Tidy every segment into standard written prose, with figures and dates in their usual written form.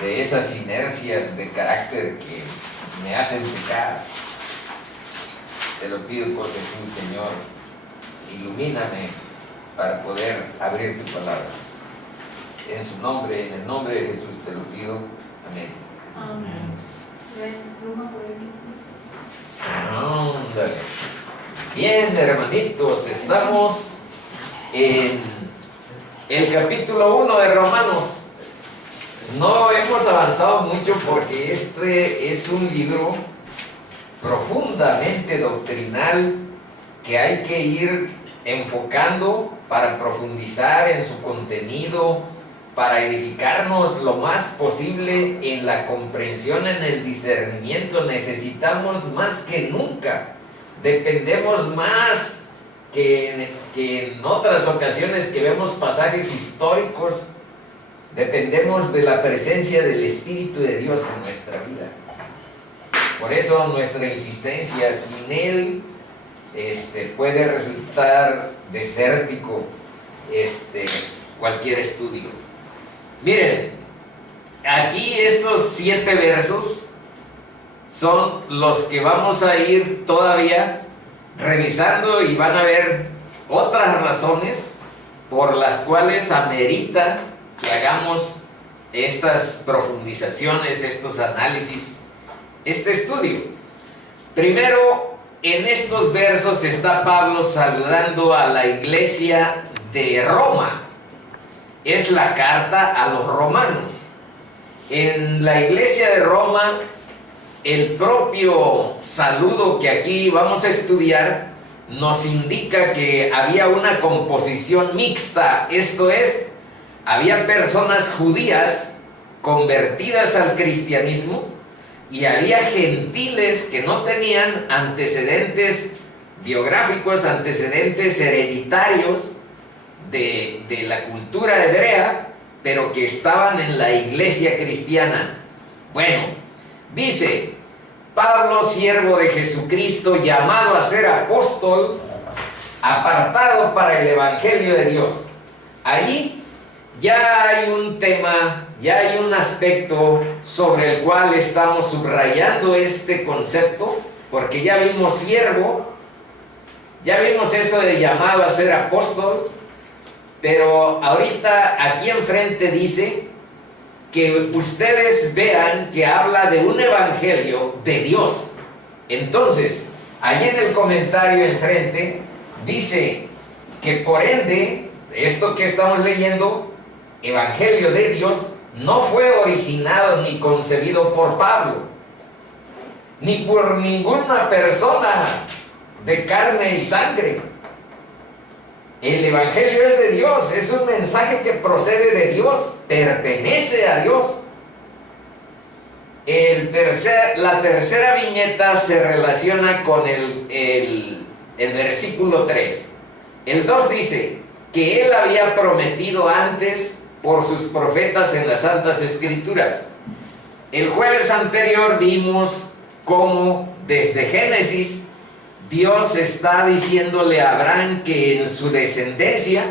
de esas inercias de carácter que me hacen pecar. Te lo pido por Jesús, Señor, ilumíname para poder abrir tu palabra. En su nombre, en el nombre de Jesús te lo pido. Amén. Amén. Ándale. Bien, hermanitos, estamos en el capítulo 1 de Romanos. No hemos avanzado mucho porque este es un libro profundamente doctrinal que hay que ir enfocando para profundizar en su contenido, para edificarnos lo más posible en la comprensión, en el discernimiento. Necesitamos más que nunca, dependemos más que en otras ocasiones que vemos pasajes históricos, dependemos de la presencia del Espíritu de Dios en nuestra vida. Por eso nuestra insistencia, sin Él puede resultar desértico cualquier estudio. Miren, aquí estos 7 versos son los que vamos a ir todavía revisando y van a ver otras razones por las cuales amerita que hagamos estas profundizaciones, estos análisis, este estudio. Primero, en estos versos está Pablo saludando a la iglesia de Roma. Es la carta a los romanos. En la iglesia de Roma, el propio saludo que aquí vamos a estudiar nos indica que había una composición mixta, esto es, había personas judías convertidas al cristianismo y había gentiles que no tenían antecedentes biográficos, antecedentes hereditarios de la cultura hebrea, pero que estaban en la iglesia cristiana. Bueno, dice: Pablo, siervo de Jesucristo, llamado a ser apóstol, apartado para el evangelio de Dios. Ahí ya hay un tema, ya hay un aspecto sobre el cual estamos subrayando este concepto, porque ya vimos siervo, ya vimos eso de llamado a ser apóstol, pero ahorita aquí enfrente dice que ustedes vean que habla de un evangelio de Dios. Entonces, ahí en el comentario enfrente dice que por ende, esto que estamos leyendo, evangelio de Dios, no fue originado ni concebido por Pablo, ni por ninguna persona de carne y sangre. El evangelio es de Dios, es un mensaje que procede de Dios, pertenece a Dios. La tercera viñeta se relaciona con el versículo 3. El 2 dice que Él había prometido antes por sus profetas en las Santas Escrituras. El jueves anterior vimos cómo desde Génesis Dios está diciéndole a Abraham que en su descendencia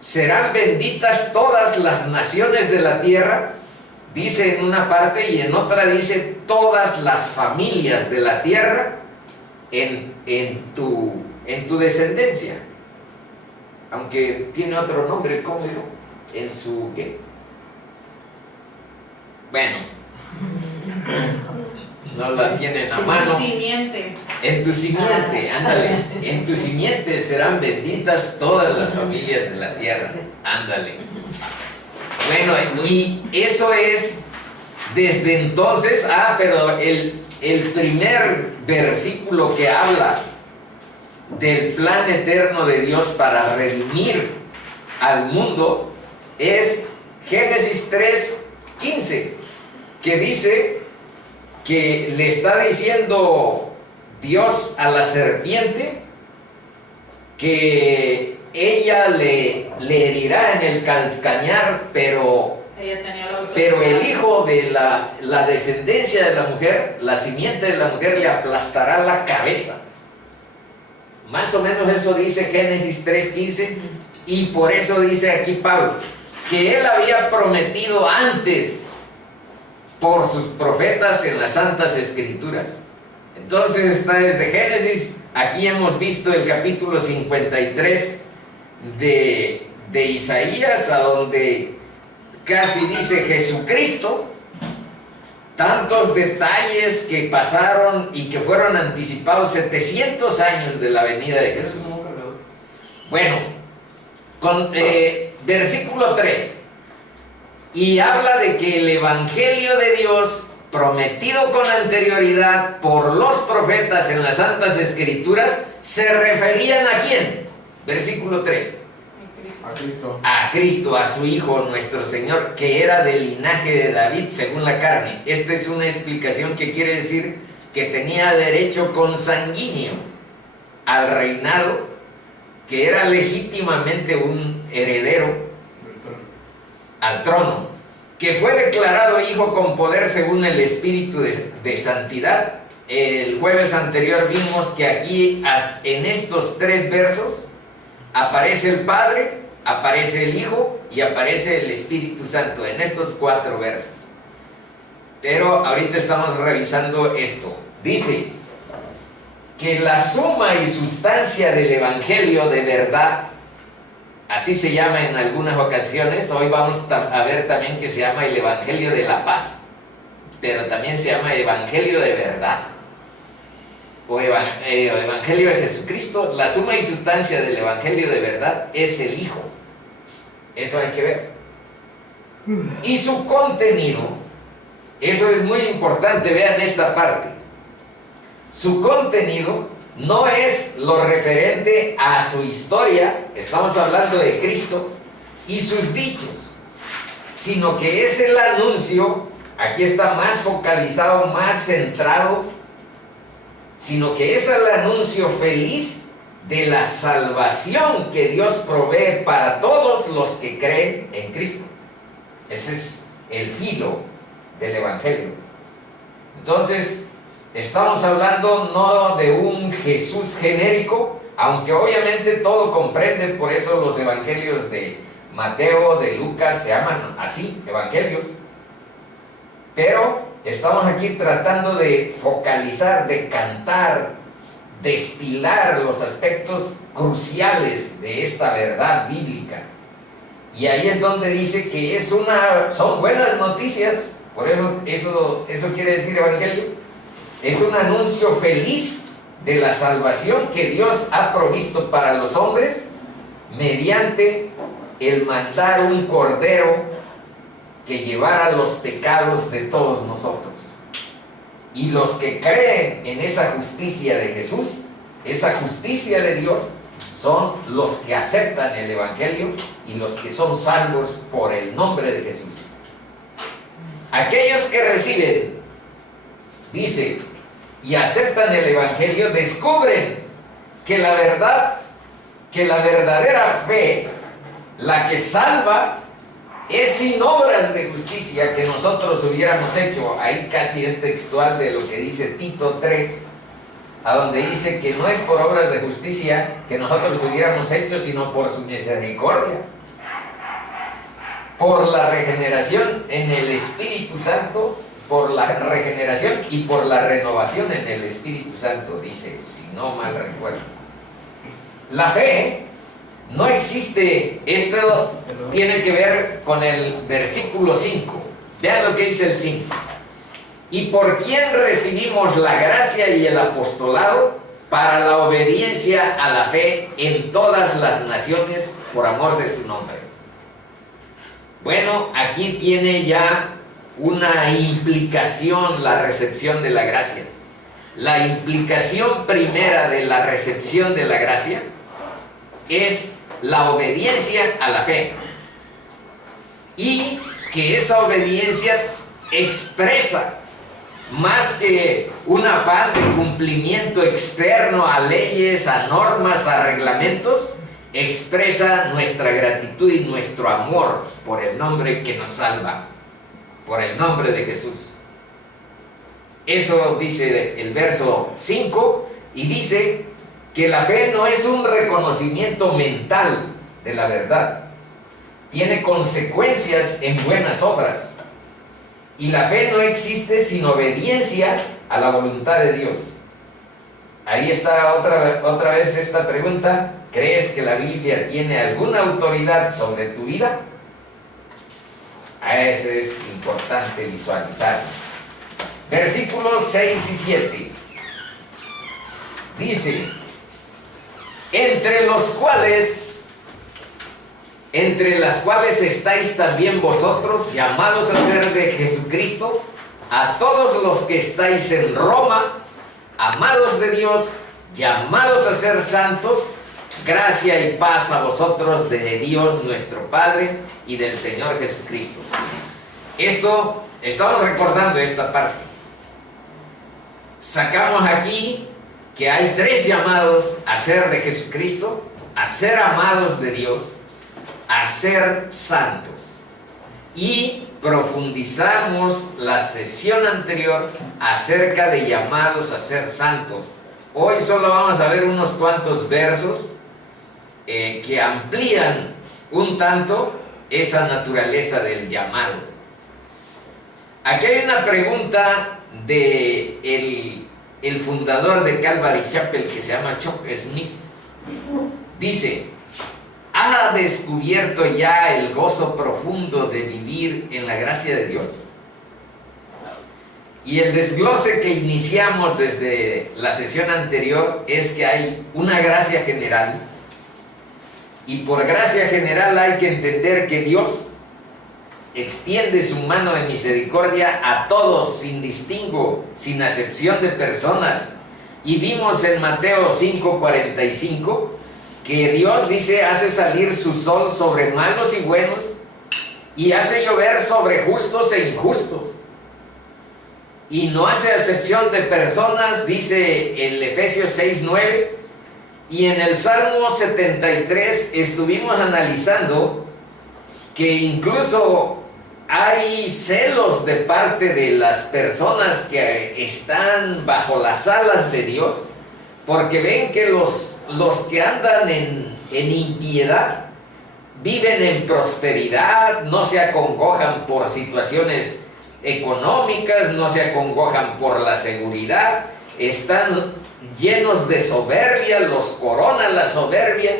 serán benditas todas las naciones de la tierra, dice en una parte, y en otra dice todas las familias de la tierra en tu descendencia. Aunque tiene otro nombre, ¿cómo dijo? En su ¿qué? Bueno, no la tienen a mano. Simiente. En tu simiente, ándale. En tu simiente serán benditas todas las familias de la tierra. Ándale. Bueno, y eso es desde entonces. Pero el primer versículo que habla del plan eterno de Dios para redimir al mundo es Génesis 3:15, que dice que le está diciendo Dios a la serpiente que ella le herirá en el calcañar, pero el hijo de la descendencia de la mujer, la simiente de la mujer, le aplastará la cabeza. Más o menos eso dice Génesis 3:15, y por eso dice aquí Pablo que él había prometido antes por sus profetas en las Santas Escrituras. Entonces está desde Génesis. Aquí hemos visto el capítulo 53 de Isaías, a donde casi dice Jesucristo, tantos detalles que pasaron y que fueron anticipados 700 años de la venida de Jesús. Bueno, con versículo 3, y habla de que el Evangelio de Dios, prometido con anterioridad por los profetas en las Santas Escrituras, se referían ¿a quién? Versículo 3. A Cristo. A Cristo, a su Hijo, nuestro Señor, que era del linaje de David según la carne. Esta es una explicación que quiere decir que tenía derecho consanguíneo al reinado, que era legítimamente un heredero al trono, que fue declarado hijo con poder según el Espíritu de santidad. El jueves anterior vimos que aquí, en estos 3 versos, aparece el Padre, aparece el Hijo y aparece el Espíritu Santo, en estos 4 versos. Pero ahorita estamos revisando esto. Dice que la suma y sustancia del Evangelio de verdad, así se llama en algunas ocasiones. Hoy vamos a ver también que se llama el Evangelio de la paz, pero también se llama Evangelio de verdad, o Evangelio de Jesucristo. La suma y sustancia del Evangelio de verdad es el Hijo. Eso hay que ver. Y su contenido, eso es muy importante, vean esta parte. Su contenido no es lo referente a su historia, estamos hablando de Cristo y sus dichos, sino que es el anuncio, aquí está más focalizado, más centrado, sino que es el anuncio feliz de la salvación que Dios provee para todos los que creen en Cristo. Ese es el filo del Evangelio. Entonces, estamos hablando no de un Jesús genérico, aunque obviamente todo comprende, por eso los evangelios de Mateo, de Lucas se llaman así, evangelios. Pero estamos aquí tratando de focalizar, de cantar, destilar los aspectos cruciales de esta verdad bíblica. Y ahí es donde dice que son buenas noticias, por eso quiere decir evangelio. Es un anuncio feliz de la salvación que Dios ha provisto para los hombres mediante el mandar un cordero que llevara los pecados de todos nosotros. Y los que creen en esa justicia de Jesús, esa justicia de Dios, son los que aceptan el Evangelio y los que son salvos por el nombre de Jesús. Aquellos que reciben, dice, y aceptan el Evangelio, descubren que la verdadera fe, la que salva, es sin obras de justicia que nosotros hubiéramos hecho. Ahí casi es textual de lo que dice Tito 3, a donde dice que no es por obras de justicia que nosotros hubiéramos hecho, sino por su misericordia, por la regeneración en el Espíritu Santo, por la regeneración y por la renovación en el Espíritu Santo, dice, si no mal recuerdo. La fe no existe. Esto tiene que ver con el versículo 5. Vean lo que dice el 5. Y por quien recibimos la gracia y el apostolado para la obediencia a la fe en todas las naciones por amor de su nombre. Bueno, aquí tiene ya una implicación la recepción de la gracia. La implicación primera de la recepción de la gracia es la obediencia a la fe, y que esa obediencia expresa, más que un afán de cumplimiento externo a leyes, a normas, a reglamentos, expresa nuestra gratitud y nuestro amor por el nombre que nos salva, por el nombre de Jesús. Eso dice el verso 5, y dice que la fe no es un reconocimiento mental de la verdad, tiene consecuencias en buenas obras, Y la fe no existe sin obediencia a la voluntad de Dios. Ahí está otra vez esta pregunta. ¿Crees que la Biblia tiene alguna autoridad sobre tu vida? Eso es importante visualizar. Versículos 6 y 7. Dice, entre las cuales estáis también vosotros, llamados a ser de Jesucristo, a todos los que estáis en Roma, amados de Dios, llamados a ser santos, gracia y paz a vosotros de Dios nuestro Padre y del Señor Jesucristo. Estamos recordando esta parte. Sacamos aquí que hay 3 llamados a ser de Jesucristo, a ser amados de Dios, a ser santos. Y profundizamos la sesión anterior acerca de llamados a ser santos. Hoy solo vamos a ver unos cuantos versos que amplían un tanto esa naturaleza del llamado. Aquí hay una pregunta de el fundador de Calvary Chapel, que se llama Chuck Smith. Dice, ¿ha descubierto ya el gozo profundo de vivir en la gracia de Dios? Y el desglose que iniciamos desde la sesión anterior es que hay una gracia general, y por gracia general hay que entender que Dios extiende su mano de misericordia a todos sin distingo, sin acepción de personas. Y vimos en Mateo 5:45 que Dios dice, hace salir su sol sobre malos y buenos y hace llover sobre justos e injustos. Y no hace acepción de personas, dice el Efesios 6:9. Y en el Salmo 73 estuvimos analizando que incluso hay celos de parte de las personas que están bajo las alas de Dios, porque ven que los que andan en impiedad viven en prosperidad, no se acongojan por situaciones económicas, no se acongojan por la seguridad, están llenos de soberbia, los corona la soberbia,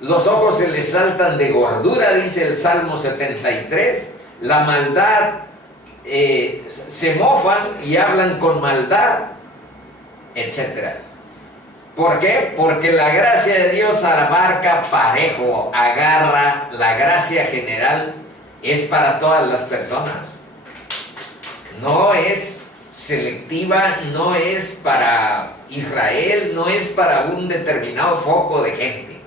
los ojos se les saltan de gordura, dice el Salmo 73, la maldad, se mofan y hablan con maldad, etc. ¿Por qué? Porque la gracia de Dios abarca parejo, agarra, la gracia general es para todas las personas. No es selectiva, no es para Israel, no es para un determinado foco de gente.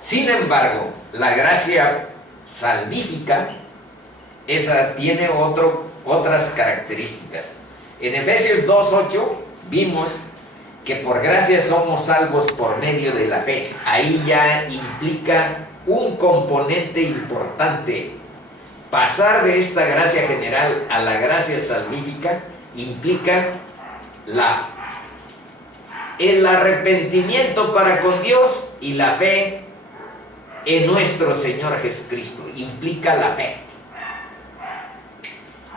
Sin embargo, la gracia salvífica, esa tiene otras características. En Efesios 2:8 vimos que por gracia somos salvos por medio de la fe. Ahí ya implica un componente importante. Pasar de esta gracia general a la gracia salvífica implica el arrepentimiento para con Dios y la fe en nuestro Señor Jesucristo. Implica la fe.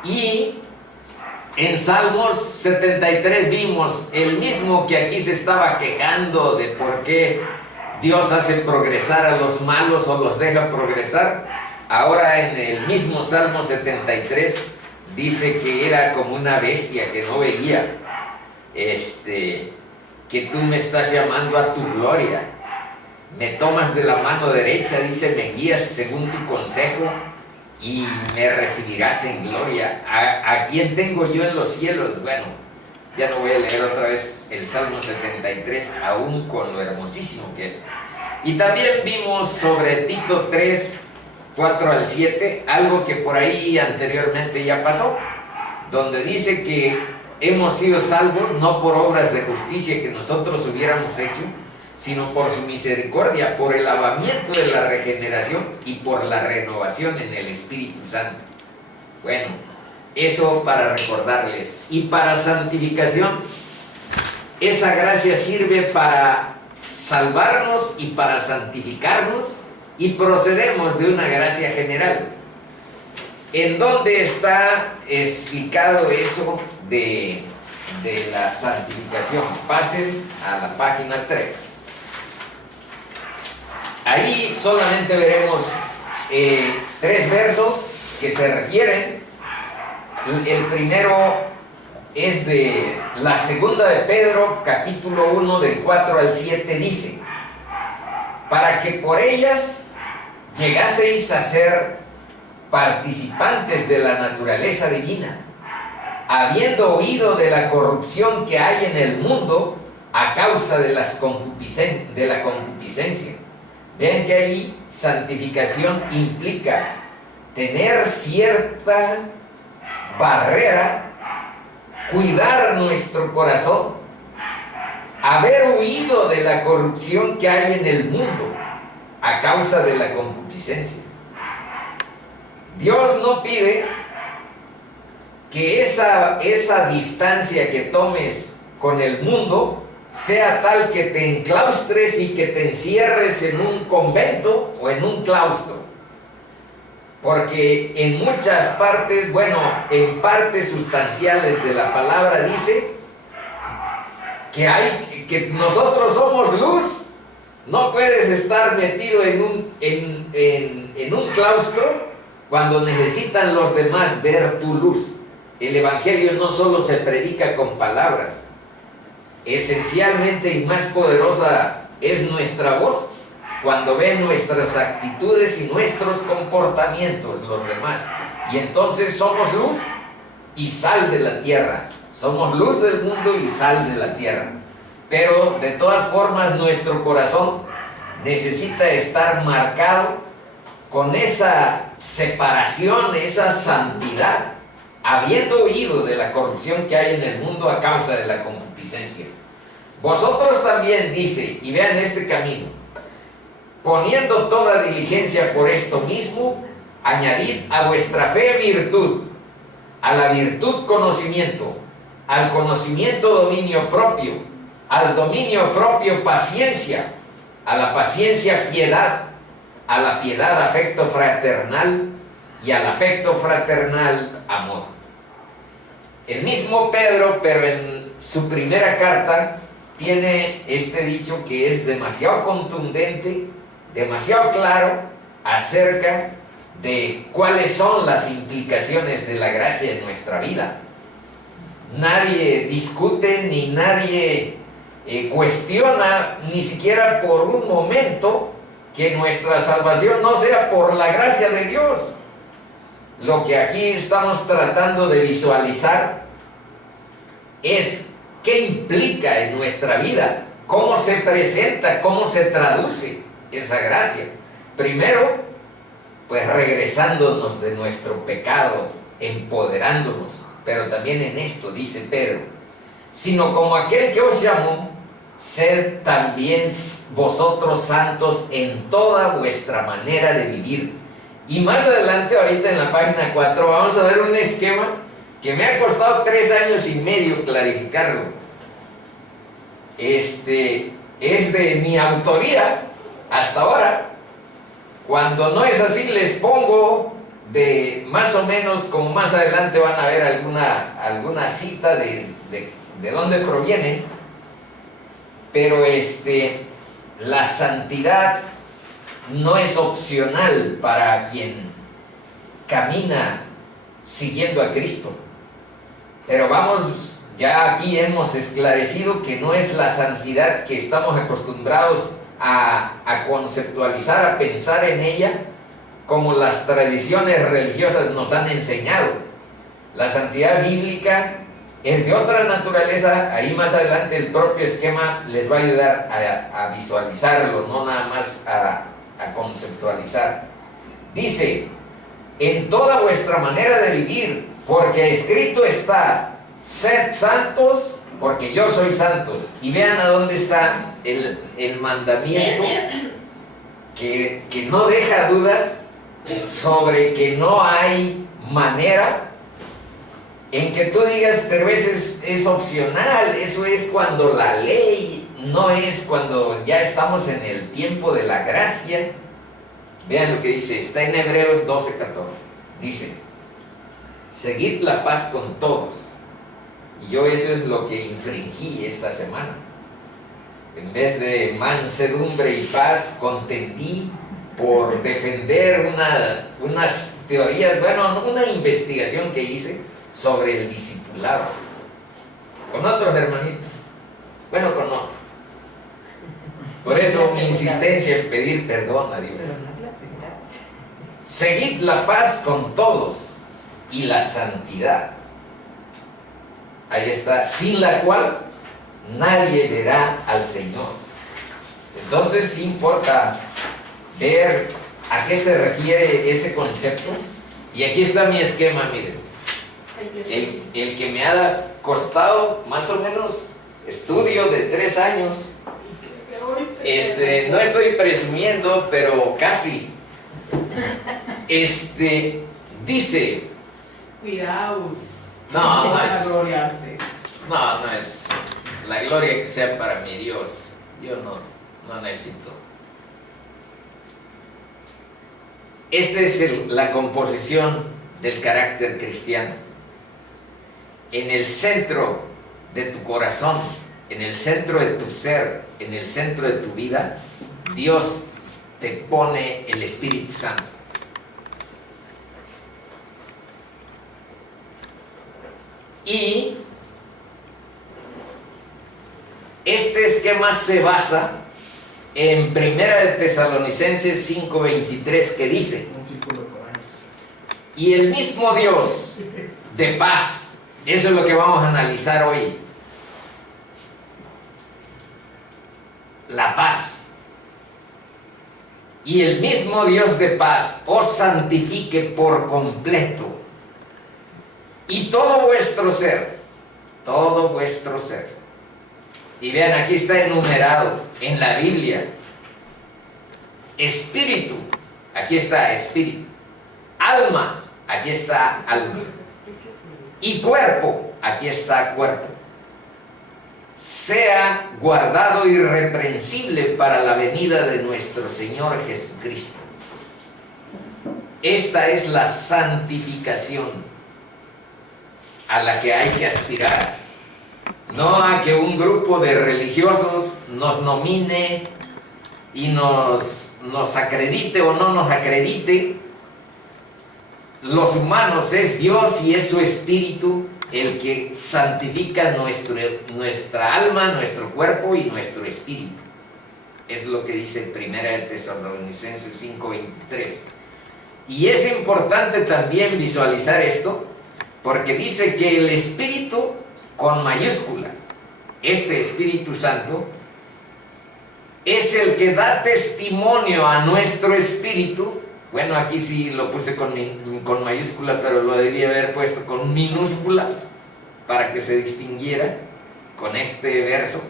Y en Salmos 73 vimos el mismo que aquí se estaba quejando de por qué Dios hace progresar a los malos o los deja progresar. Ahora en el mismo Salmo 73 dice que era como una bestia que no veía, que tú me estás llamando a tu gloria, me tomas de la mano derecha, dice, me guías según tu consejo y me recibirás en gloria. ¿A quién tengo yo en los cielos? Bueno, ya no voy a leer otra vez el Salmo 73, aún con lo hermosísimo que es. Y también vimos sobre Tito 3, 4 al 7, algo que por ahí anteriormente ya pasó, donde dice que hemos sido salvos no por obras de justicia que nosotros hubiéramos hecho, sino por su misericordia, por el lavamiento de la regeneración y por la renovación en el Espíritu Santo. Bueno, eso para recordarles. Y para santificación, esa gracia sirve para salvarnos y para santificarnos, y procedemos de una gracia general. ¿En dónde está explicado eso de la santificación? Pasen a la página 3. Ahí solamente veremos 3 versos que se refieren. El primero es de la segunda de Pedro, capítulo 1, del 4 al 7, dice: para que por ellas llegaseis a ser participantes de la naturaleza divina, habiendo oído de la corrupción que hay en el mundo a causa de la concupiscencia. Vean que ahí santificación implica tener cierta barrera, cuidar nuestro corazón, haber huido de la corrupción que hay en el mundo a causa de la concupiscencia. Dios no pide que esa distancia que tomes con el mundo sea tal que te enclaustres y que te encierres en un convento o en un claustro. Porque en muchas partes, en partes sustanciales de la palabra dice que nosotros somos luz. No puedes estar metido en un claustro cuando necesitan los demás ver tu luz. El evangelio no solo se predica con palabras, esencialmente y más poderosa es nuestra voz cuando ven nuestras actitudes y nuestros comportamientos los demás. Y entonces somos luz y sal de la tierra. Somos luz del mundo y sal de la tierra. Pero de todas formas nuestro corazón necesita estar marcado con esa separación, esa santidad, habiendo huido de la corrupción que hay en el mundo a causa de la concupiscencia. Vosotros también, dice, y vean este camino, poniendo toda diligencia por esto mismo, añadid a vuestra fe virtud, a la virtud conocimiento, al conocimiento dominio propio, al dominio propio paciencia, a la paciencia piedad, a la piedad afecto fraternal y al afecto fraternal amor. El mismo Pedro, pero en su primera carta, tiene este dicho que es demasiado contundente, demasiado claro acerca de cuáles son las implicaciones de la gracia en nuestra vida. Nadie discute ni nadie cuestiona, ni siquiera por un momento, que nuestra salvación no sea por la gracia de Dios. Lo que aquí estamos tratando de visualizar es qué implica en nuestra vida, cómo se presenta, cómo se traduce esa gracia. Primero, pues regresándonos de nuestro pecado, empoderándonos, pero también en esto dice Pedro, sino como aquel que os llamó, sed también vosotros santos en toda vuestra manera de vivir. Y más adelante, ahorita en la página 4, vamos a ver un esquema que me ha costado 3 años y medio clarificarlo. Es de mi autoría hasta ahora. Cuando no es así, les pongo de más o menos, como más adelante van a ver alguna cita de dónde proviene. Pero la santidad no es opcional para quien camina siguiendo a Cristo. Pero ya aquí hemos esclarecido que no es la santidad que estamos acostumbrados a conceptualizar, a pensar en ella como las tradiciones religiosas nos han enseñado. La santidad bíblica es de otra naturaleza. Ahí más adelante el propio esquema les va a ayudar a visualizarlo, no nada más a conceptualizar. Dice, en toda vuestra manera de vivir, porque escrito está, sed santos, porque yo soy santos. Y vean a dónde está el mandamiento que no deja dudas sobre que no hay manera en que tú digas, pero es opcional. Eso es cuando la ley, no es cuando ya estamos en el tiempo de la gracia. Vean lo que dice, está en Hebreos 12:14. Dice, seguid la paz con todos. Y yo eso es lo que infringí esta semana. En vez de mansedumbre y paz, contendí por defender unas teorías, bueno, una investigación que hice sobre el discipulado. Con otros hermanitos. Bueno, con otros. Por eso mi insistencia en pedir perdón a Dios. Pero no es la primera vez. Seguid la paz con todos y la santidad. Ahí está, sin la cual nadie verá al Señor. Entonces importa ver a qué se refiere ese concepto. Y aquí está mi esquema, miren. El que me ha costado más o menos estudio de 3 años. No estoy presumiendo, pero casi. Dice. Cuidaos. No es. Gloriarte. No es. La gloria que sea para mi Dios. Yo no necesito. Esta es la composición del carácter cristiano. En el centro de tu corazón, en el centro de tu ser, en el centro de tu vida, Dios te pone el Espíritu Santo. Y este esquema se basa en 1 de Tesalonicenses 5:23, que dice: y el mismo Dios de paz, eso es lo que vamos a analizar hoy, la paz, y el mismo Dios de paz os santifique por completo, y todo vuestro ser, y vean, aquí está enumerado en la Biblia: espíritu, aquí está espíritu; alma, aquí está alma; y cuerpo, aquí está cuerpo, sea guardado irreprensible para la venida de nuestro Señor Jesucristo. Esta es la santificación a la que hay que aspirar. No a que un grupo de religiosos nos nomine y nos acredite o no nos acredite. Los humanos, es Dios y es su Espíritu el que santifica nuestra alma, nuestro cuerpo y nuestro espíritu. Es lo que dice 1 de Tesalonicenses 5:23. Y es importante también visualizar esto, porque dice que el Espíritu, con mayúscula, este Espíritu Santo, es el que da testimonio a nuestro espíritu. Bueno, aquí sí lo puse con mayúscula, pero lo debía haber puesto con minúsculas para que se distinguiera con este verso.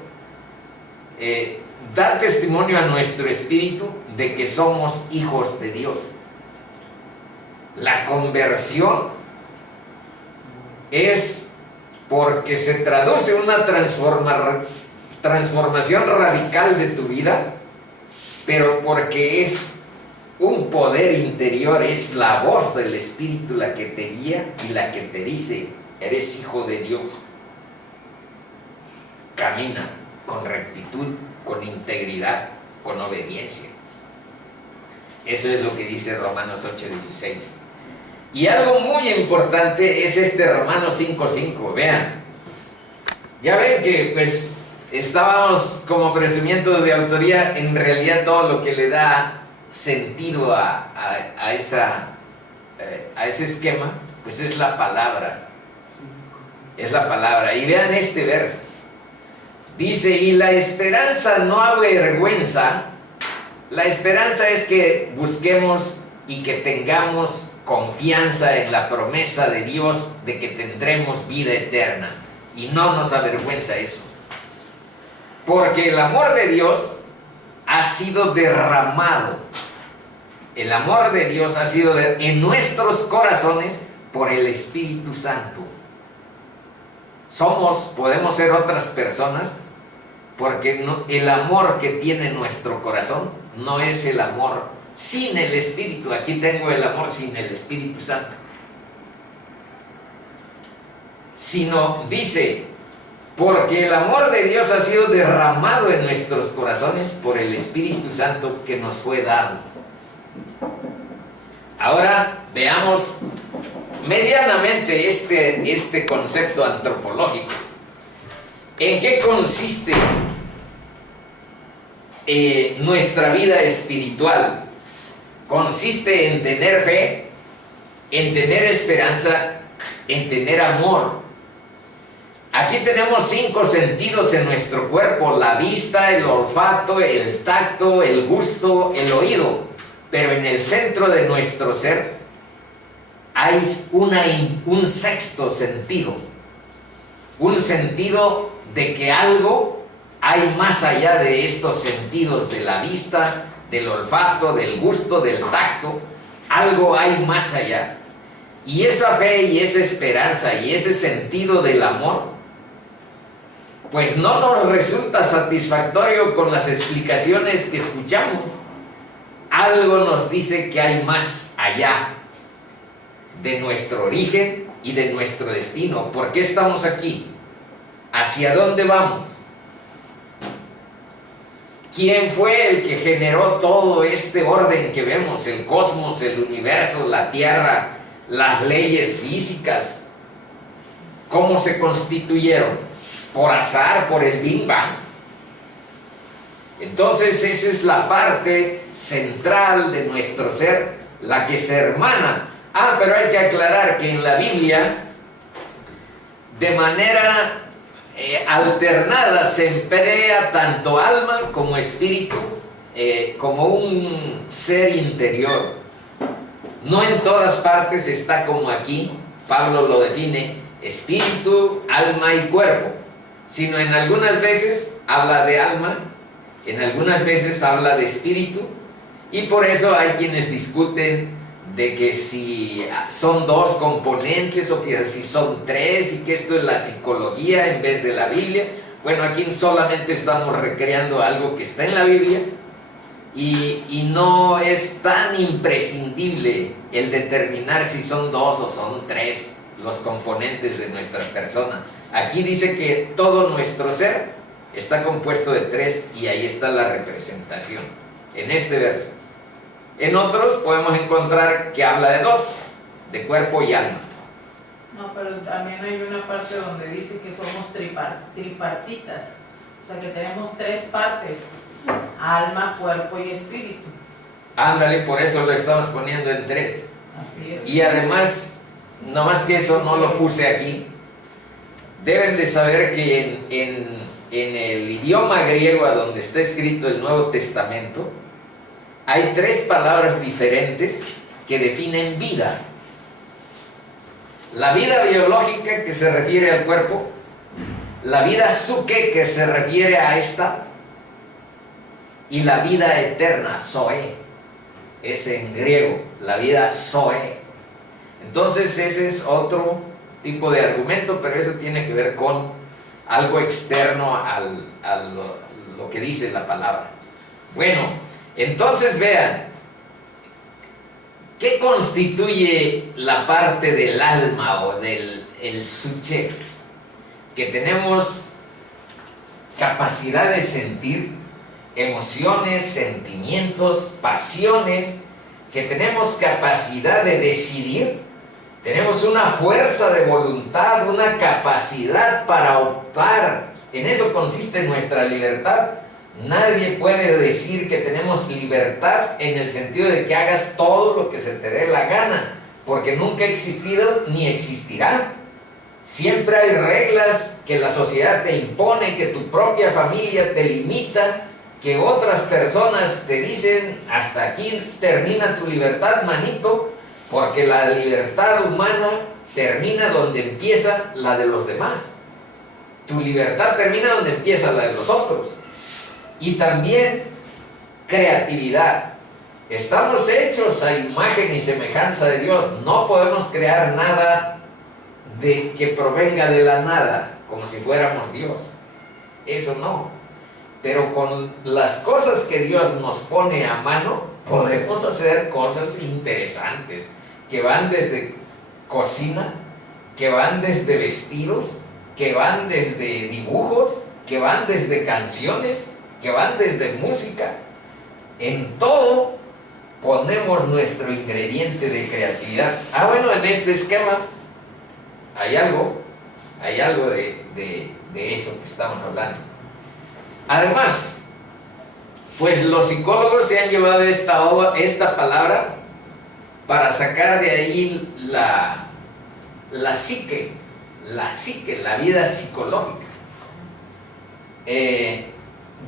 Da testimonio a nuestro espíritu de que somos hijos de Dios. La conversión es porque se traduce una transformación radical de tu vida, pero porque es un poder interior, es la voz del Espíritu la que te guía y la que te dice: eres hijo de Dios. Camina con rectitud, con integridad, con obediencia. Eso es lo que dice Romanos 8:16. Y algo muy importante es Romanos 5:5. Vean, ya ven que pues estábamos como presumiendo de autoría. En realidad todo lo que le da sentido a ese esquema pues es la palabra. Es la palabra. Y vean este verso. Dice: y la esperanza no avergüenza. La esperanza es que busquemos y que tengamos confianza en la promesa de Dios de que tendremos vida eterna, y no nos avergüenza eso, porque el amor de Dios ha sido derramado. El amor de Dios ha sido en nuestros corazones por el Espíritu Santo. Podemos ser otras personas, porque el amor que tiene nuestro corazón no es el amor sin el Espíritu. Aquí tengo el amor sin el Espíritu Santo. sino dice, porque el amor de Dios ha sido derramado en nuestros corazones por el Espíritu Santo que nos fue dado. Ahora veamos medianamente este concepto antropológico. ¿En qué consiste nuestra vida espiritual? Consiste en tener fe, en tener esperanza, en tener amor. Aquí tenemos 5 sentidos en nuestro cuerpo: la vista, el olfato, el tacto, el gusto, el oído. Pero en el centro de nuestro ser hay un sexto sentido. Un sentido de que algo hay más allá de estos sentidos de la vista, del olfato, del gusto, del tacto. Algo hay más allá. Y esa fe y esa esperanza y ese sentido del amor, pues no nos resulta satisfactorio con las explicaciones que escuchamos. Algo nos dice que hay más allá de nuestro origen y de nuestro destino. ¿Por qué estamos aquí? ¿Hacia dónde vamos? ¿Quién fue el que generó todo este orden que vemos? El cosmos, el universo, la tierra, las leyes físicas. ¿Cómo se constituyeron? ¿Por azar? ¿Por el Big Bang? Entonces esa es la parte central de nuestro ser, la que se hermana. Pero hay que aclarar que en la Biblia, de manera alternada, se emplea tanto alma como espíritu, como un ser interior. No en todas partes está como aquí, Pablo lo define, espíritu, alma y cuerpo, sino en algunas veces habla de alma, en algunas veces habla de espíritu, y por eso hay quienes discuten de que si son 2 componentes o que si son 3 y que esto es la psicología en vez de la Biblia. Bueno, aquí solamente estamos recreando algo que está en la Biblia y no es tan imprescindible el determinar si son 2 o son 3 los componentes de nuestra persona. Aquí dice que todo nuestro ser está compuesto de 3 y ahí está la representación en este verso. En otros podemos encontrar que habla de 2, de cuerpo y alma. No, pero también hay una parte donde dice que somos tripartitas, o sea que tenemos 3 partes: alma, cuerpo y espíritu. Ándale, por eso lo estamos poniendo en 3. Así es. Y además, no más que eso, no lo puse aquí. Deben de saber que en el idioma griego a donde está escrito el Nuevo Testamento, hay 3 palabras diferentes que definen vida. La vida biológica, que se refiere al cuerpo; la vida psuke, que se refiere a esta; y la vida eterna, zoe, es en griego, la vida zoe. Entonces ese es otro tipo de argumento, pero eso tiene que ver con algo externo a lo que dice la palabra. Bueno, entonces vean, ¿qué constituye la parte del alma o del suche? Que tenemos capacidad de sentir emociones, sentimientos, pasiones, que tenemos capacidad de decidir, tenemos una fuerza de voluntad, una capacidad para optar. En eso consiste nuestra libertad. Nadie puede decir que tenemos libertad en el sentido de que hagas todo lo que se te dé la gana, porque nunca ha existido ni existirá. Siempre hay reglas que la sociedad te impone, que tu propia familia te limita, que otras personas te dicen: hasta aquí termina tu libertad, manito, porque la libertad humana termina donde empieza la de los demás. Tu libertad termina donde empieza la de los otros. Y también creatividad. Estamos hechos a imagen y semejanza de Dios. No podemos crear nada que provenga de la nada, como si fuéramos Dios. Eso no. Pero con las cosas que Dios nos pone a mano, podemos hacer cosas interesantes, que van desde cocina, que van desde vestidos, que van desde dibujos, que van desde canciones, que van desde música. En todo ponemos nuestro ingrediente de creatividad. Bueno, en este esquema hay algo de eso que estamos hablando. Además, pues los psicólogos se han llevado esta palabra para sacar de ahí la psique, la vida psicológica.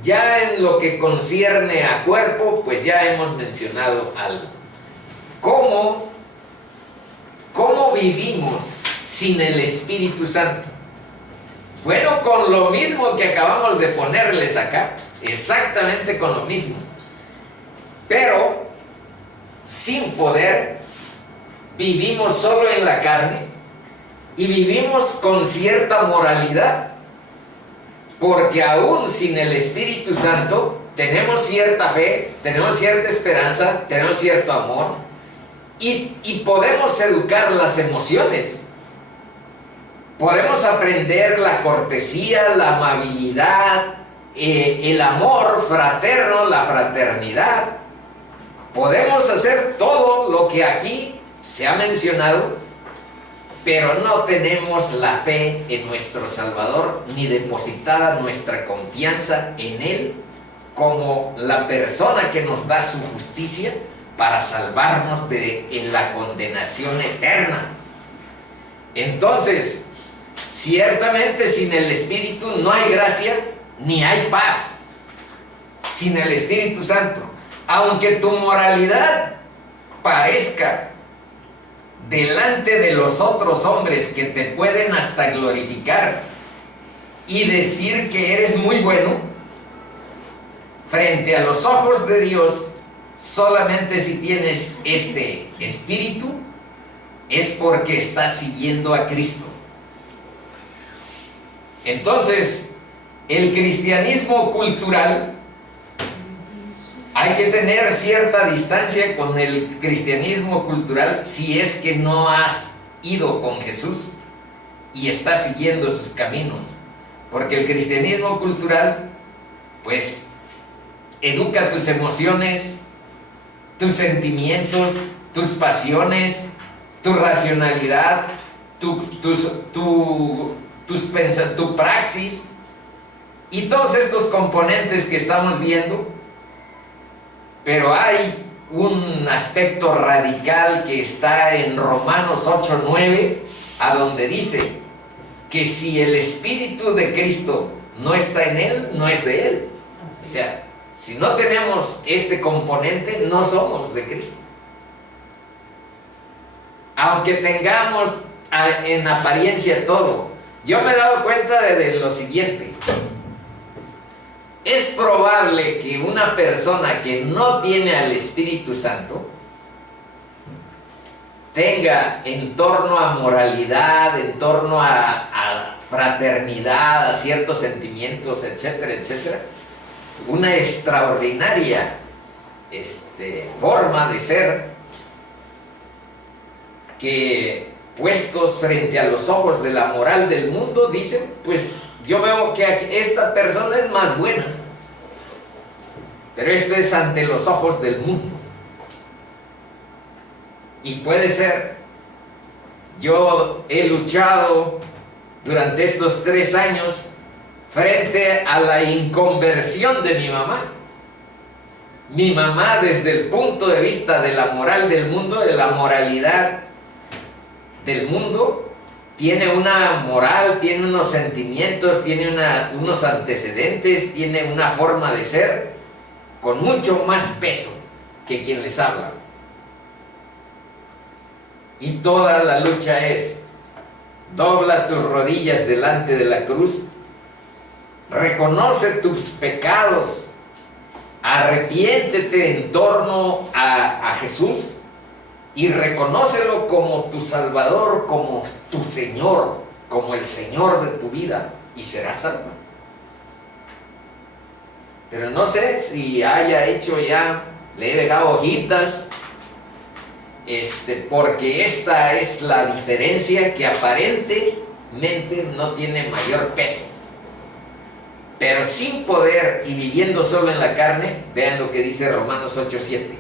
Ya en lo que concierne a cuerpo, pues ya hemos mencionado algo. ¿Cómo vivimos sin el Espíritu Santo? Bueno, con lo mismo que acabamos de ponerles acá, exactamente con lo mismo. Pero sin poder, vivimos solo en la carne y vivimos con cierta moralidad. Porque aún sin el Espíritu Santo tenemos cierta fe, tenemos cierta esperanza, tenemos cierto amor y podemos educar las emociones. Podemos aprender la cortesía, la amabilidad, el amor fraterno, la fraternidad. Podemos hacer todo lo que aquí se ha mencionado, pero no tenemos la fe en nuestro Salvador, ni depositada nuestra confianza en Él como la persona que nos da su justicia para salvarnos de la condenación eterna. Entonces, ciertamente sin el Espíritu no hay gracia ni hay paz. Sin el Espíritu Santo, aunque tu moralidad parezca delante de los otros hombres que te pueden hasta glorificar y decir que eres muy bueno, frente a los ojos de Dios, solamente si tienes este espíritu, es porque estás siguiendo a Cristo. Entonces, el cristianismo cultural, hay que tener cierta distancia con el cristianismo cultural si es que no has ido con Jesús y estás siguiendo sus caminos. Porque el cristianismo cultural, pues, educa tus emociones, tus sentimientos, tus pasiones, tu racionalidad, tu praxis y todos estos componentes que estamos viendo. Pero hay un aspecto radical que está en Romanos 8:9, a donde dice que si el Espíritu de Cristo no está en él, no es de él. O sea, si no tenemos este componente, no somos de Cristo. Aunque tengamos en apariencia todo. Yo me he dado cuenta de lo siguiente. Es probable que una persona que no tiene al Espíritu Santo tenga en torno a moralidad, en torno a fraternidad, a ciertos sentimientos, etcétera, etcétera, una extraordinaria forma de ser que, puestos frente a los ojos de la moral del mundo, dicen, pues yo veo que esta persona es más buena, pero esto es ante los ojos del mundo. Y puede ser, yo he luchado durante estos 3 años frente a la inconversión de mi mamá. Mi mamá, desde el punto de vista de la moral del mundo, de la moralidad del mundo, tiene una moral, tiene unos sentimientos, tiene unos antecedentes, tiene una forma de ser con mucho más peso que quien les habla. Y toda la lucha es: dobla tus rodillas delante de la cruz, reconoce tus pecados, arrepiéntete en torno a Jesús y reconócelo como tu Salvador, como tu Señor, como el Señor de tu vida, y serás salvo. Pero no sé si haya hecho ya, le he dejado hojitas, porque esta es la diferencia que aparentemente no tiene mayor peso. Pero sin poder y viviendo solo en la carne, vean lo que dice Romanos 8:7.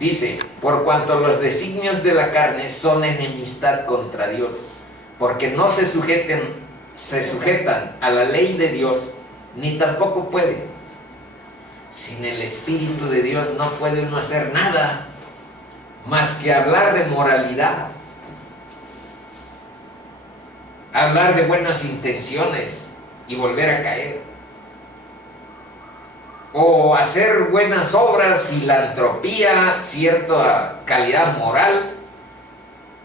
Dice, por cuanto los designios de la carne son enemistad contra Dios, porque no se sujetan a la ley de Dios, ni tampoco pueden. Sin el Espíritu de Dios no puede uno hacer nada más que hablar de moralidad, hablar de buenas intenciones y volver a caer, o hacer buenas obras, filantropía, cierta calidad moral,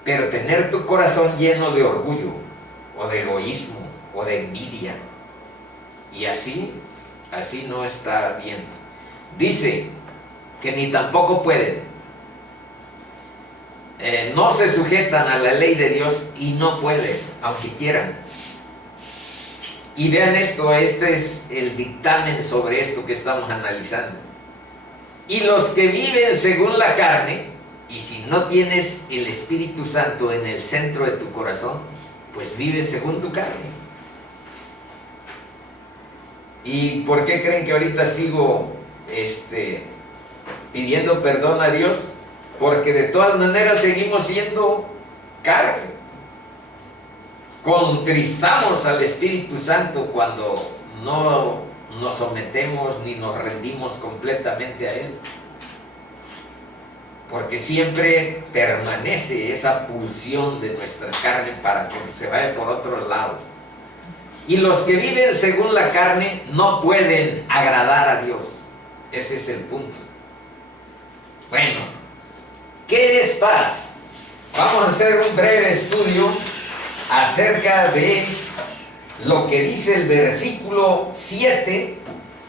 pero tener tu corazón lleno de orgullo, o de egoísmo, o de envidia, y así no está bien. Dice que ni tampoco pueden, no se sujetan a la ley de Dios y no pueden, aunque quieran. Y vean esto, este es el dictamen sobre esto que estamos analizando. Y los que viven según la carne, y si no tienes el Espíritu Santo en el centro de tu corazón, pues vives según tu carne. ¿Y por qué creen que ahorita sigo pidiendo perdón a Dios? Porque de todas maneras seguimos siendo carne. Contristamos al Espíritu Santo cuando no nos sometemos ni nos rendimos completamente a Él, porque siempre permanece esa pulsión de nuestra carne para que se vaya por otros lados. Y los que viven según la carne no pueden agradar a Dios. Ese es el punto. Bueno, ¿qué es paz? Vamos a hacer un breve estudio acerca de lo que dice el versículo 7: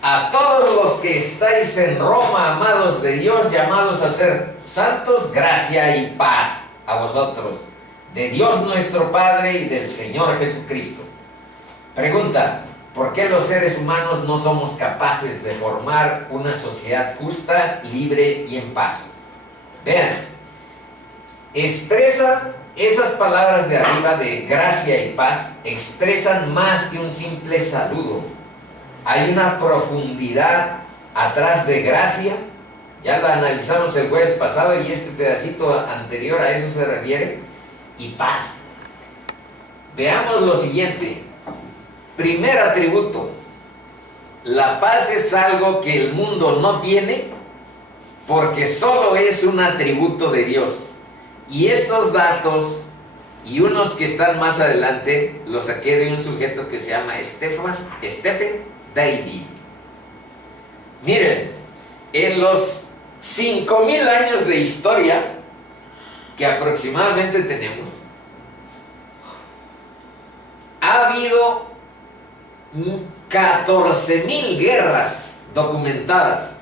a todos los que estáis en Roma, amados de Dios, llamados a ser santos, gracia y paz a vosotros, de Dios nuestro Padre y del Señor Jesucristo. Pregunta: ¿por qué los seres humanos no somos capaces de formar una sociedad justa, libre y en paz? Vean, expresa esas palabras de arriba de gracia y paz, expresan más que un simple saludo. Hay una profundidad atrás de gracia. Ya la analizamos el jueves pasado y este pedacito anterior a eso se refiere. Y paz. Veamos lo siguiente. Primer atributo: la paz es algo que el mundo no tiene porque solo es un atributo de Dios. Y estos datos y unos que están más adelante los saqué de un sujeto que se llama Stephen David. Miren, en los 5000 años de historia que aproximadamente tenemos, ha habido 14,000 guerras documentadas.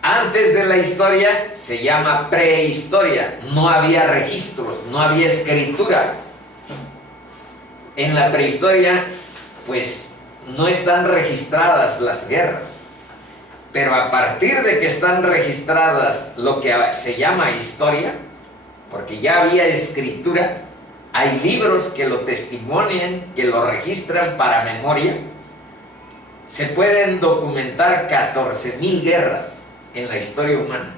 Antes de la historia se llama prehistoria. No había registros, no había escritura. En la prehistoria, pues, no están registradas las guerras. Pero a partir de que están registradas lo que se llama historia, porque ya había escritura, hay libros que lo testimonian, que lo registran para memoria, se pueden documentar 14,000 guerras en la historia humana.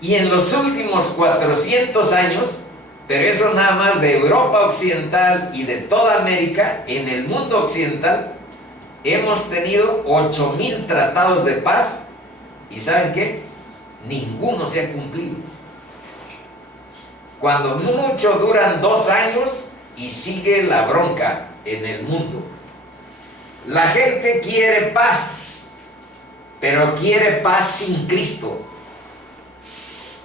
Y en los últimos 400 años, pero eso nada más de Europa Occidental y de toda América, en el mundo occidental, hemos tenido 8,000 tratados de paz. ¿Y saben qué? Ninguno se ha cumplido. Cuando mucho duran 2 años y sigue la bronca en el mundo. La gente quiere paz, pero quiere paz sin Cristo.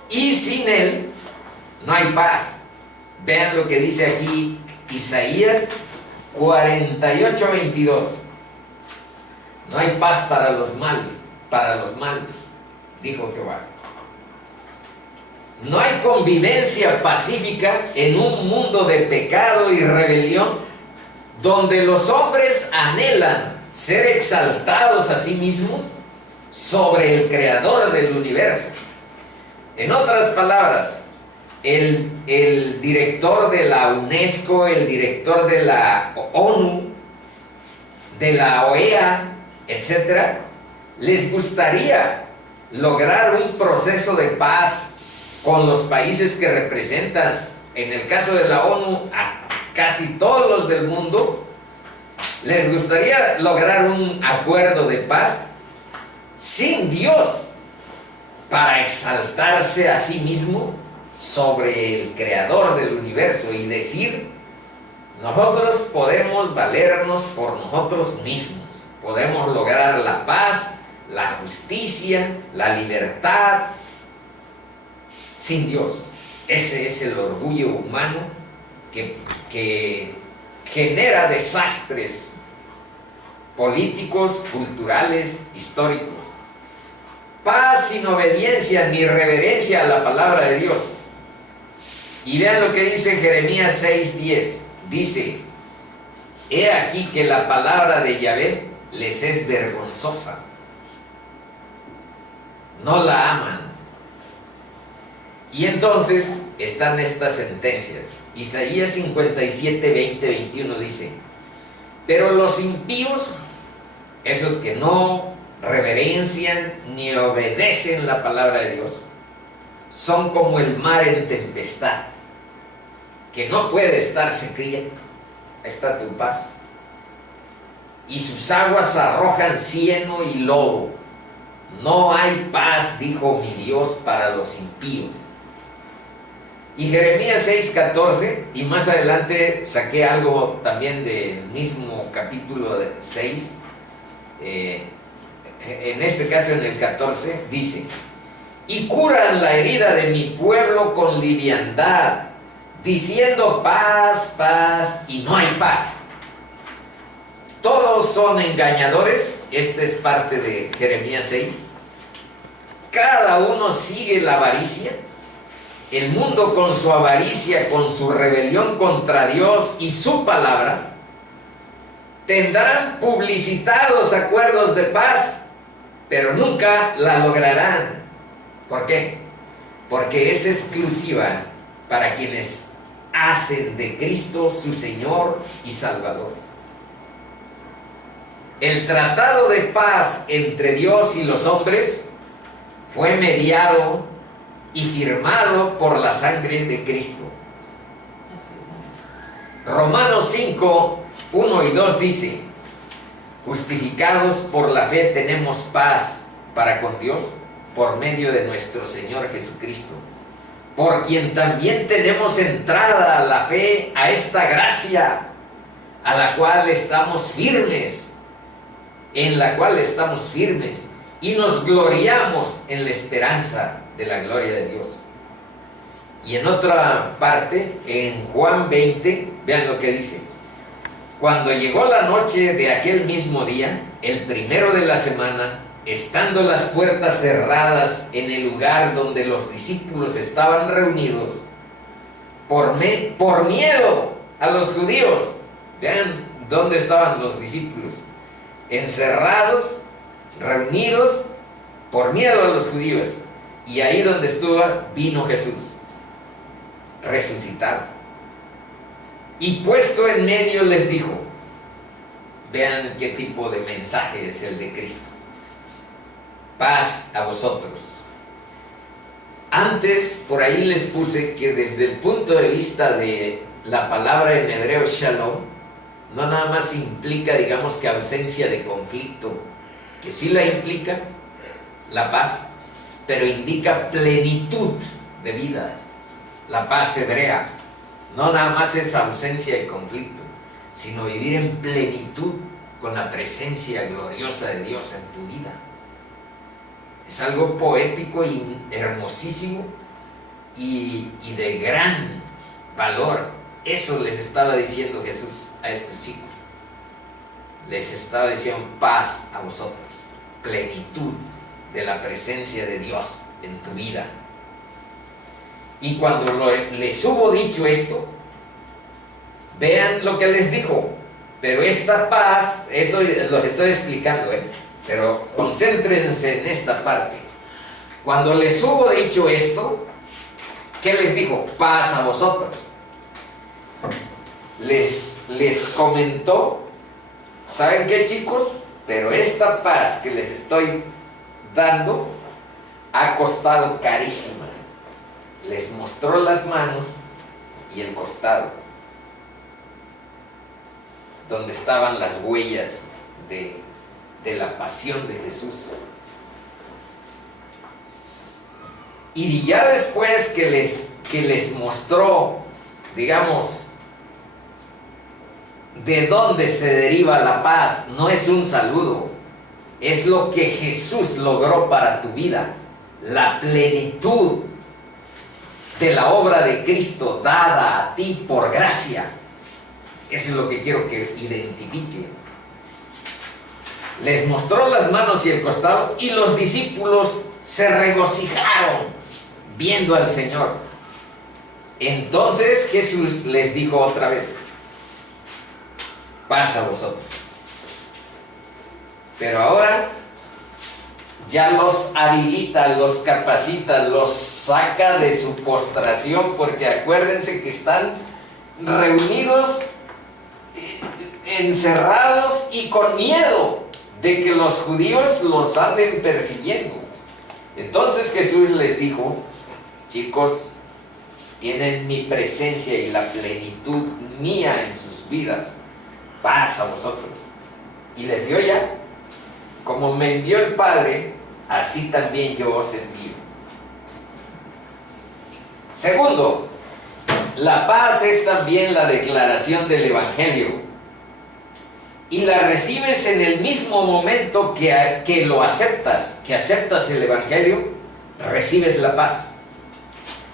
Y sin Él no hay paz. Vean lo que dice aquí Isaías 48:22. No hay paz para los malos, dijo Jehová. No hay convivencia pacífica en un mundo de pecado y rebelión, donde los hombres anhelan ser exaltados a sí mismos sobre el creador del universo. En otras palabras, el director de la UNESCO, el director de la ONU, de la OEA, etcétera, les gustaría lograr un proceso de paz con los países que representan, en el caso de la ONU, a casi todos los del mundo. Les gustaría lograr un acuerdo de paz sin Dios, para exaltarse a sí mismo sobre el creador del universo y decir: nosotros podemos valernos por nosotros mismos, podemos lograr la paz, la justicia, la libertad sin Dios. Ese es el orgullo humano que genera desastres políticos, culturales, históricos. Paz sin obediencia ni reverencia a la palabra de Dios. Y vean lo que dice Jeremías 6:10. Dice: he aquí que la palabra de Yahvé les es vergonzosa. No la aman. Y entonces están estas sentencias. Isaías 57, 20, 21 dice: pero los impíos, esos que no reverencian ni obedecen la palabra de Dios, son como el mar en tempestad, que no puede estarse quieto. Ahí está tu paz. Y sus aguas arrojan cieno y lodo. No hay paz, dijo mi Dios, para los impíos. Y Jeremías 6:14, y más adelante saqué algo también del mismo capítulo 6, en este caso en el 14, dice: y curan la herida de mi pueblo con liviandad, diciendo paz, paz, y no hay paz. Todos son engañadores. Esta es parte de Jeremías 6. Cada uno sigue la avaricia. El mundo con su avaricia, con su rebelión contra Dios y su palabra, tendrán publicitados acuerdos de paz, pero nunca la lograrán. ¿Por qué? Porque es exclusiva para quienes hacen de Cristo su Señor y Salvador. El tratado de paz entre Dios y los hombres fue mediado y firmado por la sangre de Cristo. Romanos 5, 1 y 2 dice: justificados por la fe tenemos paz para con Dios por medio de nuestro Señor Jesucristo, por quien también tenemos entrada a la fe, a esta gracia, a la cual estamos firmes, en la cual estamos firmes, y nos gloriamos en la esperanza de la gloria de Dios. Y en otra parte, en Juan 20, vean lo que dice: cuando llegó la noche de aquel mismo día, el primero de la semana, estando las puertas cerradas en el lugar donde los discípulos estaban reunidos, por miedo a los judíos. Vean dónde estaban los discípulos: encerrados, reunidos, por miedo a los judíos. Y ahí donde estuvo, vino Jesús, resucitado. Y puesto en medio les dijo: vean qué tipo de mensaje es el de Cristo. Paz a vosotros. Antes, por ahí les puse que desde el punto de vista de la palabra en hebreo shalom, no nada más implica, digamos, que ausencia de conflicto, que sí la implica, la paz, pero indica plenitud de vida. La paz hebrea no nada más es ausencia de conflicto, sino vivir en plenitud con la presencia gloriosa de Dios en tu vida. Es algo poético y hermosísimo y de gran valor. Eso les estaba diciendo Jesús a estos chicos. Les estaba diciendo: paz a vosotros, plenitud de la presencia de Dios en tu vida. Y cuando les hubo dicho esto, vean lo que les dijo: pero esta paz, esto es lo que estoy explicando, pero concéntrense en esta parte. Cuando les hubo dicho esto, ¿qué les dijo? Paz a vosotros. Les comentó, ¿saben qué, chicos? Pero esta paz que les estoy dando ha costado carísima. Les mostró las manos y el costado, donde estaban las huellas de la pasión de Jesús. Y ya después que les mostró, digamos, de dónde se deriva la paz, no es un saludo, es lo que Jesús logró para tu vida, la plenitud de la obra de Cristo dada a ti por gracia. Eso es lo que quiero que identifiquen. Les mostró las manos y el costado, y los discípulos se regocijaron viendo al Señor. Entonces Jesús les dijo otra vez: paz a vosotros. Pero ahora ya los habilita, los capacita, los saca de su postración, porque acuérdense que están reunidos, encerrados y con miedo de que los judíos los anden persiguiendo. Entonces Jesús les dijo: chicos, tienen mi presencia y la plenitud mía en sus vidas. Paz a vosotros. Y les dio ya: como me envió el Padre, así también yo os envío. Segundo, la paz es también la declaración del Evangelio, y la recibes en el mismo momento que lo aceptas, que aceptas el Evangelio, recibes la paz.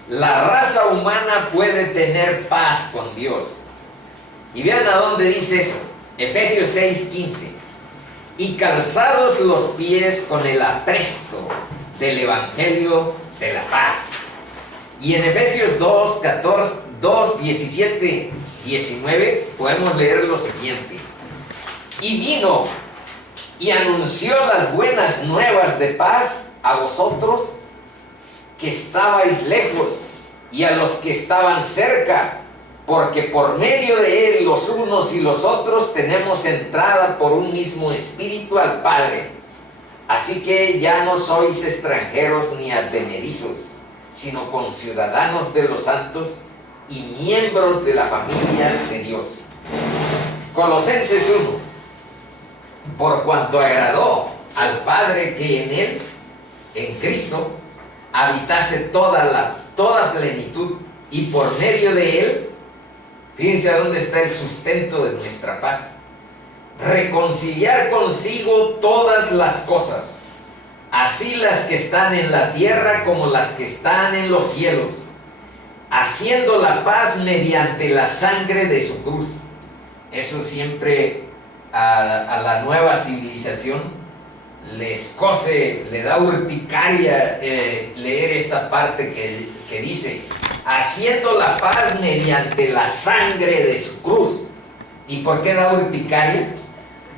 La raza humana puede tener paz con Dios. Y vean a dónde dice eso. Efesios 6:15. Y calzados los pies con el apresto del Evangelio de la paz. Y en Efesios 2:17, 19 podemos leer lo siguiente: y vino y anunció las buenas nuevas de paz a vosotros que estabais lejos y a los que estaban cerca, porque por medio de él los unos y los otros tenemos entrada por un mismo espíritu al Padre. Así que ya no sois extranjeros ni advenedizos, sino conciudadanos de los santos y miembros de la familia de Dios. Colosenses 1. Por cuanto agradó al Padre que en él, en Cristo, habitase toda plenitud, y por medio de él, fíjense a dónde está el sustento de nuestra paz, reconciliar consigo todas las cosas, así las que están en la tierra como las que están en los cielos, haciendo la paz mediante la sangre de su cruz. Eso siempre a la nueva civilización les cose, le da urticaria leer esta parte que dice: haciendo la paz mediante la sangre de su cruz. ¿Y por qué da urticaria?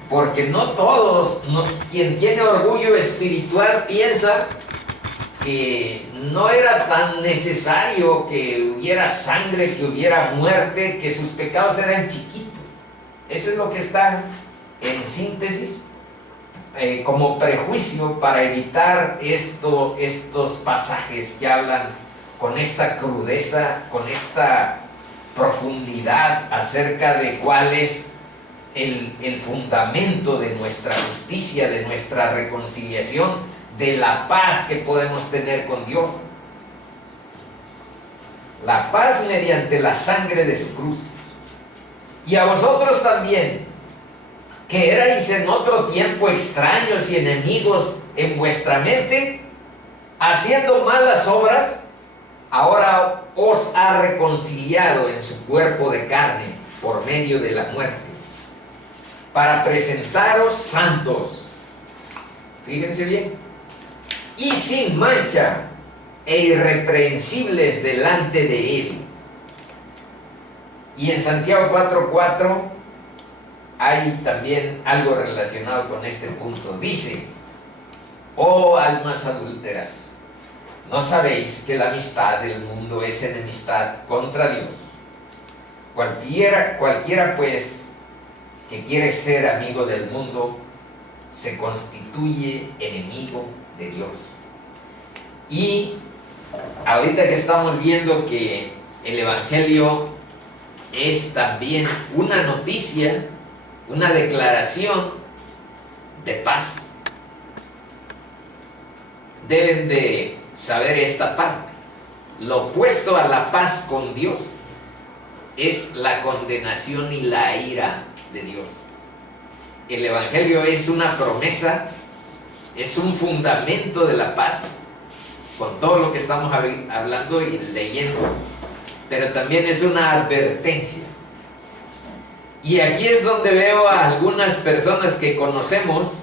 Porque no todos, quien tiene orgullo espiritual piensa que no era tan necesario que hubiera sangre, que hubiera muerte, que sus pecados eran chiquitos. Eso es lo que está en síntesis, como prejuicio para evitar estos pasajes que hablan con esta crudeza, con esta profundidad acerca de cuál es el fundamento de nuestra justicia, de nuestra reconciliación, de la paz que podemos tener con Dios. La paz mediante la sangre de su cruz. Y a vosotros también, que erais en otro tiempo extraños y enemigos en vuestra mente, haciendo malas obras, ahora os ha reconciliado en su cuerpo de carne por medio de la muerte, para presentaros santos, fíjense bien, y sin mancha e irreprensibles delante de él. Y en Santiago 4:4 hay también algo relacionado con este punto. Dice: oh almas adúlteras, ¿No sabéis que la amistad del mundo es enemistad contra Dios? Cualquiera pues que quiere ser amigo del mundo se constituye enemigo de Dios. Y ahorita que estamos viendo que el Evangelio es también una noticia, una declaración de paz, deben de saber esta parte. Lo opuesto a la paz con Dios es la condenación y la ira de Dios. El Evangelio es una promesa, es un fundamento de la paz, con todo lo que estamos hablando y leyendo, pero también es una advertencia. Y aquí es donde veo a algunas personas que conocemos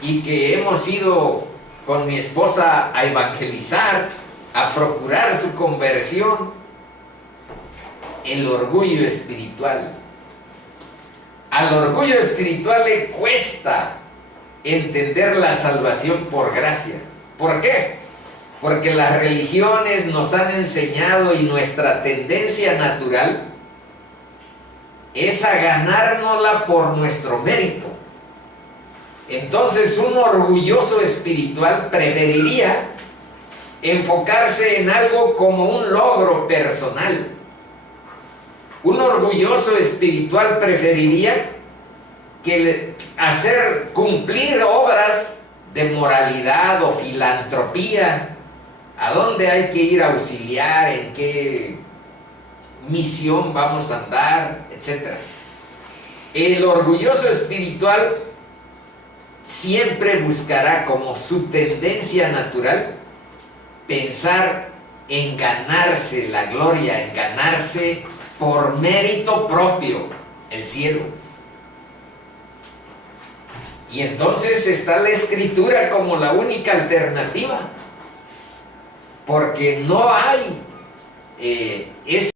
y que hemos ido con mi esposa a evangelizar, a procurar su conversión. El orgullo espiritual. Al orgullo espiritual le cuesta entender la salvación por gracia. ¿Por qué? Porque las religiones nos han enseñado y nuestra tendencia natural es a ganárnosla por nuestro mérito. Entonces un orgulloso espiritual preferiría enfocarse en algo como un logro personal. Un orgulloso espiritual preferiría cumplir obras de moralidad o filantropía, a dónde hay que ir a auxiliar, en qué misión vamos a andar, etc. El orgulloso espiritual siempre buscará como su tendencia natural pensar en ganarse la gloria, en ganarse por mérito propio el cielo. Y entonces está la Escritura como la única alternativa, porque no hay esa